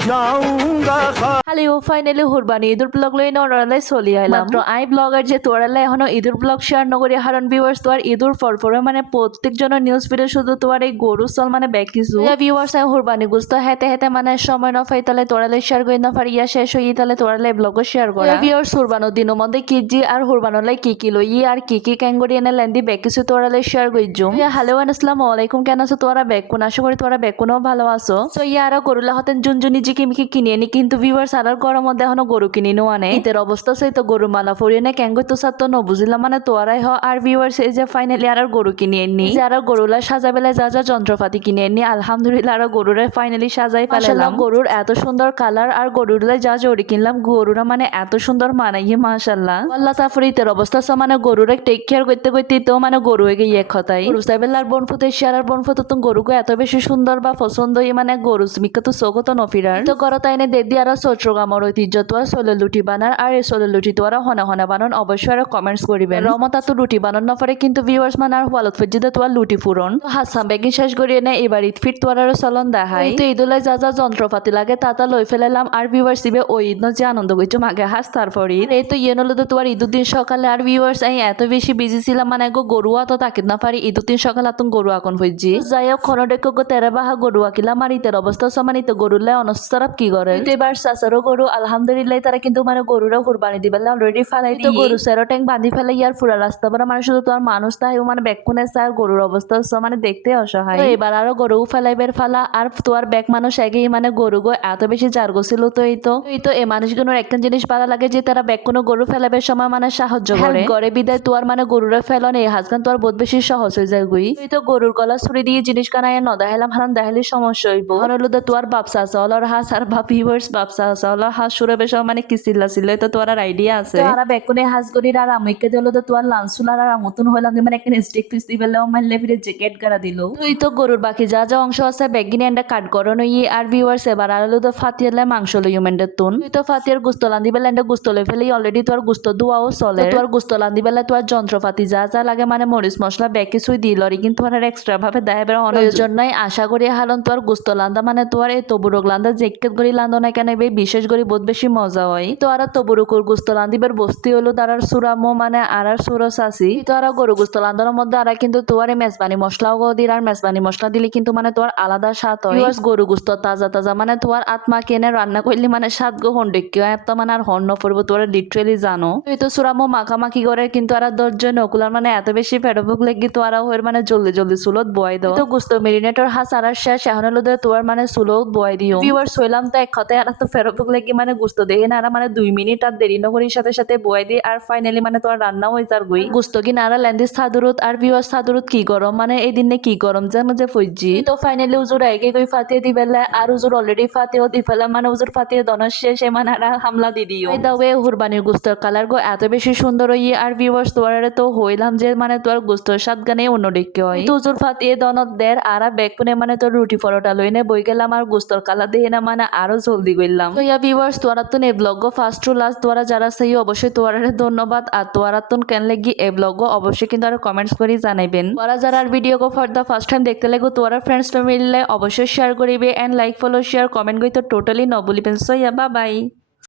जाऊंगा hello finally হুরবানি ঈদুর blog লই নরালাই চলি আইলাম মাত্র আই ব্লগার যে তোরালে এখনো ঈদুর ব্লগ শেয়ার নকরি হারন ভিউয়ার্স তোর ঈদুর পরপরে মানে প্রত্যেকজনের নিউজ ভিডিও শুধু তোর এই গরু চল মানে বেকিছু ভিউয়ার্স আই হুরবানি গুস্ত হেতে হেতে মানে সময় না ফাইতালে তোরালে শেয়ার কই না পারি ইয়া শেষ হই তালে তোরালে ব্লগ শেয়ার করা ভিউয়ার্স হুরবানো দিন মধ্যে কি জি আর হুরবানো লাই কি লই আর কি ক্যাঙ্গরি এনে লেন্দি বেকিছু তোরালে শেয়ার কইজুম হ্যালো আসসালামু আলাইকুম কেন আছো তোরা বেকুন আশা করি তোরা বেকুনও ভালো আছো সো ইয়ারা গরুলা হতেন জুনজুনি জি কিমিকি কিনে নি কিন্তু ভিউয়ার্স আর গরম মধ্যে এখনো গরু কিনি নোয়া নেই ঈদের অবস্থা সেই তো গরু মালা ফরিয়ে নে ক্যাঙ্গই তো সাত তো বুঝলাম মানে তোরাই হ আর ভিউয়ার্স এই যে ফাইনালি আর গরু কিনে এননি যে আর গরুলা সাজা বেলায় যা যা যন্ত্রপাতি কিনে এননি আলহামদুলিল্লাহ আর গরুরে ফাইনালি সাজাই ফেলাম গরুর এত সুন্দর কালার আর গরুরে যা জড়ি কিনলাম গরুরা মানে এত সুন্দর মানাইয়ে মাশাআল্লাহ আল্লাহ তারপরে ঈদের অবস্থা সব মানে গরুরে টেক কেয়ার করতে করতে তো মানে গরু হয়ে গিয়ে এক কথাই গরু সাইবেলার বনফুতে শেয়ার আর বনফুতে তো গরুকে এত বেশি সুন্দর বা পছন্দ মানে গরু মিকা তো চোখ তো নফিরার তো গরত আইনে দেদি আর চট্টগ্রামের ঐতিহ্য তো সোলে লুটি বানার আর এই সোলে লুটি তো হনা হনা বানান অবশ্যই আর কমেন্টস করিবেন রমতা তো রুটি বানান না পারে কিন্তু ভিউয়ার্স মানে আর ওয়ালত ফজিদে তো লুটি ফুরন হাসাম বেগিন শেষ করিয়ে নে এবার ঈদ ফিট তোর আর চলন দেখাই তো ঈদুলাই যা যা যন্ত্রপাতি লাগে তা লই ফেলালাম আর ভিউয়ার্স ইবে ওই ঈদ যে আনন্দ করছো মাগে হাস তারপর ঈদ এই তো ইয়ে নলে তো তোমার ঈদুর দিন সকালে আর ভিউয়ার্স আমি এত বেশি বিজি ছিলাম মানে গো গরুয়া তো তাকিত না পারি ঈদুর দিন সকালে তুমি গরু আকন হইজি যাই হোক খনো দেখো গো তেরে বাহা গরু আকিলাম আর ঈদের অবস্থা সমানি তো গরুলে অনস্তরাপ কি করে এবার সাসারও গরু আলহামদুলিল্লাহ তারা কিন্তু মানে গরুরা কুরবানি দিবেলা অলরেডি ফালাই তো গরু সেরো ট্যাঙ্ক বাঁধি ফেলে ইয়ার পুরা রাস্তা পরে মানে শুধু তোমার মানুষ তাই মানে বেকুনে চায় গরুর অবস্থা মানে দেখতে অসহায় এবার আরো গরু ফালাইবের ফালা আর তোমার ব্যাক মানুষ আগেই মানে গরু গো এত বেশি জার গছিল তো এই তো এই মানুষগুলোর একটা জিনিস ভালো লাগে যে তারা ব্যাক কোনো গরু ফেলাবের সময় মানে সাহায্য করে গড়ে বিদায় তোমার মানে গরুরা ফেলন এই হাজগান তোমার বহুত বেশি সহজ হয়ে যায় গুই তো গরুর গলা ছুরি দিয়ে জিনিস কানায় নদাহেলাম হারান দেখালে সমস্যা হইব হলো তোমার বাপসা চলর হাস আর বাপ ভিউয়ার্স বাপসা চলর হাস সুরে বেশ মানে কি চিল্লা তো তোমার আইডিয়া আছে আর বেকুনে হাজ করি আর আমিকে দিল তো তোমার লাঞ্চুলার আর আমতন হইলাম মানে একটা স্টিক পিস দিবেলাম মারলে ফিরে জ্যাকেট গাড়া দিল তুই তো গরুর বাকি যা যা অংশ আছে বেগিনে এন্ডা কাট করো নই আর ভিউয়ার্স এবার আর তো ফাতিয়ালে মাংস লইও মেন্ডের তুন তুই তো ফাতিয়ার গুস্ত লান্দি বেলা এন্ডা গুস্ত লই ফেলি অলরেডি তোর গুস্ত দুয়াও চলে তোর গুস্ত লান্দি বেলা তোর যন্ত্রপাতি যা যা লাগে মানে মরিচ মশলা বেগ কিছুই দিল কিন্তু আর এক্সট্রা ভাবে দেয় বের প্রয়োজন নাই আশা করি হালন তোর গুস্ত লান্দা মানে তোর এই তবুরক লান্দা জেকেট গড়ি লান্দো না কেন বিশেষ করে বহুত বেশি মজা হয় তো আর তবুরুকুর গুস্ত লান্দিবার বস্তি হলো তারার সুরামো মানে আর সুরস আসি তো আর গরু গুস্ত লান্দানোর মধ্যে আর কিন্তু তোয়ারে মেজবানি মশলাও দিল আর মেজবানি মশলা দিলে কিন্তু মানে তোর আলাদা স্বাদ হয় গরু গুস্ত তাজা মানে তোর আত্মা কেনে রান্না করলে মানে স্বাদ গো হন্ডেকে একটা মানে আর হর্ণ পড়বো তোর লিটারেলি জানো তুই তো সুরামো মাখামাখি করে কিন্তু আর দশজন নকুলার মানে এত বেশি ফেডবুক লেগে তো আর হয়ে মানে জলদি চুলত বয় দাও তো গুস্ত মেরিনেটর হাস আর শেষ এখন হলো তোর মানে চুলত বয় দিও ভিউয়ার্স হইলাম তো এক কথায় আর তো ফেডবুক লেগে মানে গুস্ত দেখে না আর মানে 2 মিনিট আর দেরি নকরির সাথে বয় দিয়ে আর ফাইনালি মানে তোর রান্না হয়ে যার গই গুস্ত কি নারা ল্যান্দিস সাদুরুত আর ভিউয়ার্স সাদুরুত কি গরম মানে এই দিনে কি গরম যেন যে ফুজি তো ফাইনালি উজুর আগে গই ফাতিয়ে দিবেলা আর উজুর অলরেডি ফাতিয়েও দি ফেলা মানে উজুর ফাতিয়ে দনস শেষে মানে আর হামলা দি দিও এই দাওয়ে হুরবানির গুস্তর কালার গো এত বেশি সুন্দর হই আর ভিউয়ার্স তোয়ারে তো হইলাম যে মানে তোর গুস্তর স্বাদ গানে অন্য দিকে হয় তো উজুর ফাতিয়ে দনত দের আর বেকুনে মানে তোর রুটি পরোটা লইনে বই গেলাম আর গুস্তর কালার দিয়ে না মানে আরো জলদি গইলাম তো ইয়া ভিউয়ার্স তোরা তো এই ব্লগ ফার্স্ট টু লাস্ট তোরা যারা সেই অবশ্যই তোয়ারে ধন্যবাদ আর তোরা তো কেন লাগি এই ব্লগ অবশ্যই কিন্তু আর কমেন্টস করে জানাইবেন তোরা যারা আর ভিডিও গো ফর দা ফার্স্ট টাইম দেখতে লাগো তোরা ফ্রেন্ডস ফ্যামিলি অবশ্যই শেয়ার করিবে and like follow share comment গই তো টোটালি ন বলিবেন সো ইয়া বাই বাই।